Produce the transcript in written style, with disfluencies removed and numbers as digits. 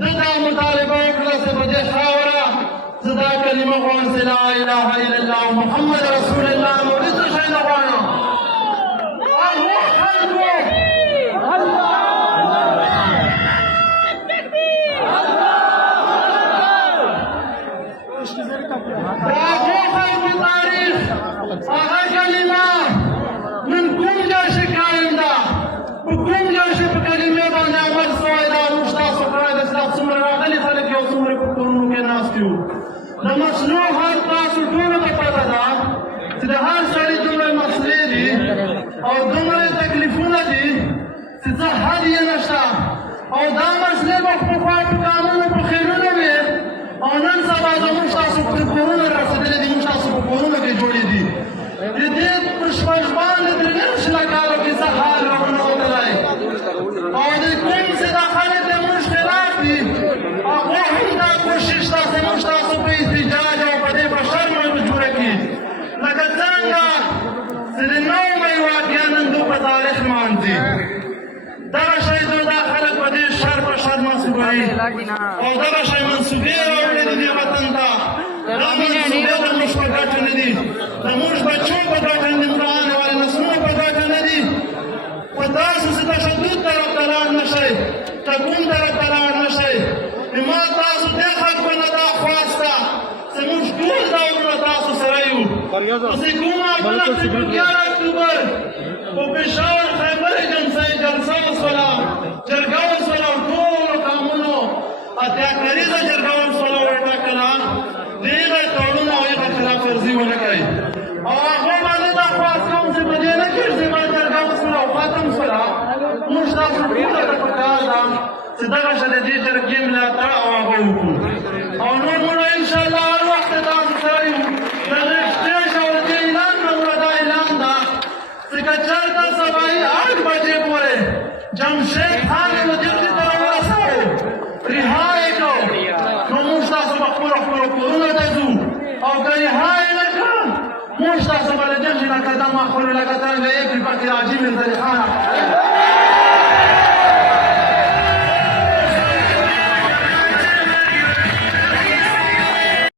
دغه مطالبه وکړه چې په دې خاوره زه دا کلمه غواړم چې لا اله الا الله محمد رسول الله نور څه شی نه غواړم. د مصنوع حال تاسو ټولو ته پته ده چې د هر سړي دومره مسلې دي او دومره تکلیفونه دي چې څه حد یې نشته او دا مسلې به پخوا په قانونو په خیرونه وي او نن سبا زموږ ستاسو په کورونو رسېدلي دي موږ ستاسو په کورونو کې جوړې دي د دې په شپږ باندې درې شله کالو کې څه حال راونوتلی او د کوم چې دا خلک د موږ خلاف دي هغوی هم دا کوشش ده چې موږ ستاسو په احتجاج او په دې په شرم مجبوره کړي لکه څنګه چې د 9 مۍ واقعه نن دوی په تاریخ نمانځي دغه شی دوی دا خلک په دې شر په شر منسوبوي او دغه شی منسوبې راوړي د دې وطن ته دا منسوبې د موږ په ګټه نه دي د موږ بچو په ګټه نه دي مړانه والي نسلونو په ګټه نه دي په تاسو چې تشدد طرف ته لاړ نه شئ تکون طرف ته لاړ نه شئ ما تاسو دې خلکو نه دا خواسته چې موږ ټول دا وګړه تاسو سره یو چې کومه بله چې په 11 اکتوبر په پېښور خیبر جلسه وسوله جرګه وسوله او ټولو قومونو اتیا کلیزه جرګه وسوله وټاکله د هغه تړون او هغه خلاف ورزي ونه کړئ او هغه باندې دا خواست کوم چې په دې نه کېږي چې ما جرګه وسوله او ختم سوله موږ تاسو ټولو ته پکار ده چې دغه شی د دې جرګې ملاتړ او هغه وکړو او نور مړه انشاءالله هر وخت تاسو سره یو د رښتیا او د دې اعلان نه مړه دا اعلان ده چې که چېرته سبایي 8 بجې پورې جمشید خان یې له جرګې ته راورسوو رها یې کړو نو موږ تاسو به خپلو کورونو ته ځو او که رها یې نه کړه موږ تاسو به له دغې نه قدم اخلو لکه څنګه یې پرې پکې حاجي میرزلي خان